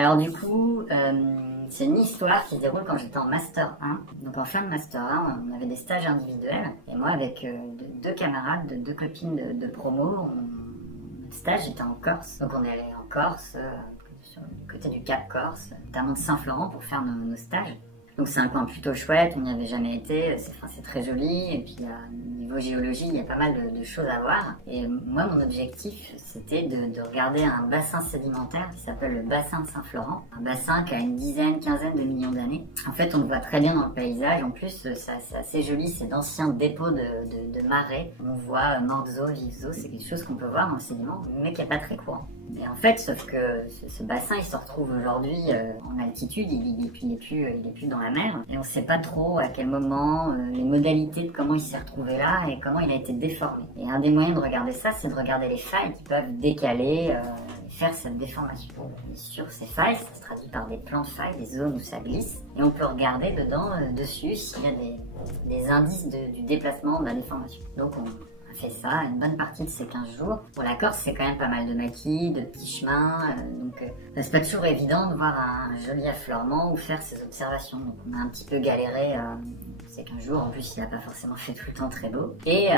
Alors du coup, c'est une histoire qui se déroule quand j'étais en Master 1. Donc en fin de Master 1, on avait des stages individuels. Et moi, avec deux camarades, deux copines de promo, notre stage était en Corse. Donc on est allé en Corse, sur le côté du Cap Corse, notamment de Saint-Florent pour faire nos stages. Donc c'est un coin plutôt chouette, on n'y avait jamais été, c'est très joli, et puis niveau géologie, il y a pas mal de choses à voir. Et moi, mon objectif, c'était de regarder un bassin sédimentaire qui s'appelle le bassin de Saint-Florent. Un bassin qui a une quinzaine de millions d'années. En fait, on le voit très bien dans le paysage, en plus, c'est assez joli, c'est d'anciens dépôts de marais. On voit mortes eaux, vives eaux, c'est quelque chose qu'on peut voir dans le sédiment, mais qui n'est pas très courant. Et en fait, sauf que ce bassin, il se retrouve aujourd'hui en altitude, il est plus dans la mer, et on ne sait pas trop à quel moment, les modalités de comment il s'est retrouvé là et comment il a été déformé. Et un des moyens de regarder ça, c'est de regarder les failles qui peuvent décaler et faire cette déformation. Et sur ces failles, ça se traduit par des plans de failles, des zones où ça glisse, et on peut regarder dedans, dessus, s'il y a des indices du déplacement, de la déformation. Donc on fait ça une bonne partie de ces 15 jours. Pour la Corse, c'est quand même pas mal de maquis, de petits chemins, donc c'est pas toujours évident de voir un joli affleurement ou faire ces observations. Donc on a un petit peu galéré ces 15 jours, en plus il n'a pas forcément fait tout le temps très beau. Et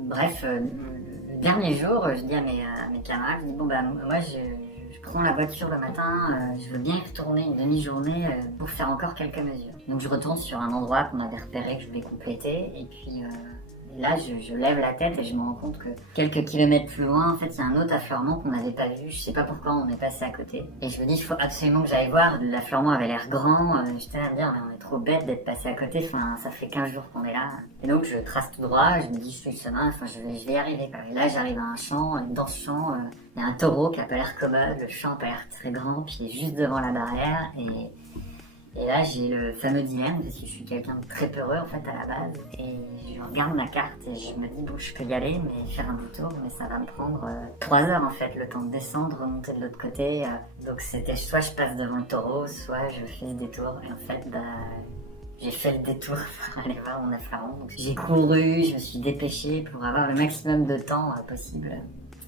bref, le dernier jour, je dis à mes camarades, je dis bon bah moi je prends la voiture le matin, je veux bien y retourner une demi-journée pour faire encore quelques mesures. Donc je retourne sur un endroit qu'on avait repéré, que je voulais compléter, et puis et là, je lève la tête et je me rends compte que quelques kilomètres plus loin, en fait, il y a un autre affleurement qu'on n'avait pas vu. Je sais pas pourquoi on est passé à côté. Et je me dis, il faut absolument que j'aille voir. L'affleurement avait l'air grand. J'étais à me dire, mais on est trop bête d'être passé à côté. Enfin, ça fait 15 jours qu'on est là. Et donc, je trace tout droit. Je me dis, je suis le chemin. Enfin, je vais y arriver. Et là, j'arrive à un champ. Dans ce champ, il y a un taureau qui a pas l'air commode. Le champ a pas l'air très grand. Puis il est juste devant la barrière. Et là, j'ai le fameux dilemme, parce que je suis quelqu'un de très peureux, en fait, à la base. Et je regarde ma carte et je me dis, bon, je peux y aller, mais faire un détour, mais ça va me prendre 3 heures, en fait, le temps de descendre, remonter de l'autre côté. Donc c'était soit je passe devant le taureau, soit je fais ce détour. Et en fait, j'ai fait le détour pour aller voir mon affleurement. Donc j'ai couru, je me suis dépêchée pour avoir le maximum de temps possible.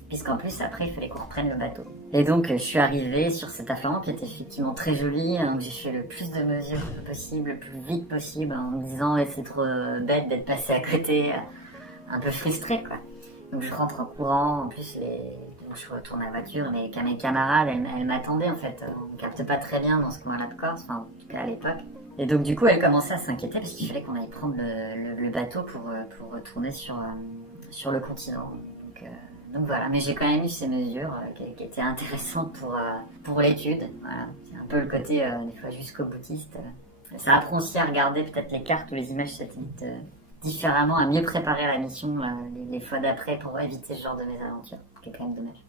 Puisqu'en plus, après, il fallait qu'on reprenne le bateau. Et donc, je suis arrivée sur cet affleurement qui était effectivement très joli. Donc, j'ai fait le plus de mesures possible, le plus vite possible, en me disant, c'est trop bête d'être passé à côté, un peu frustrée, quoi. Donc, je rentre en courant. En plus, donc, je retourne à la voiture. Mes camarades, elles m'attendaient, en fait. On capte pas très bien dans ce coin-là de Corse, enfin, en tout cas à l'époque. Et donc, du coup, elles commençaient à s'inquiéter parce qu'il fallait qu'on aille prendre le bateau pour retourner sur le continent. Donc voilà, mais j'ai quand même eu ces mesures qui étaient intéressantes pour l'étude. Voilà, c'est un peu le côté des fois jusqu'au boutiste. Ça apprend aussi à regarder peut-être les cartes ou les images satellites différemment, à mieux préparer la mission les fois d'après pour éviter ce genre de mésaventures, ce qui est quand même dommage.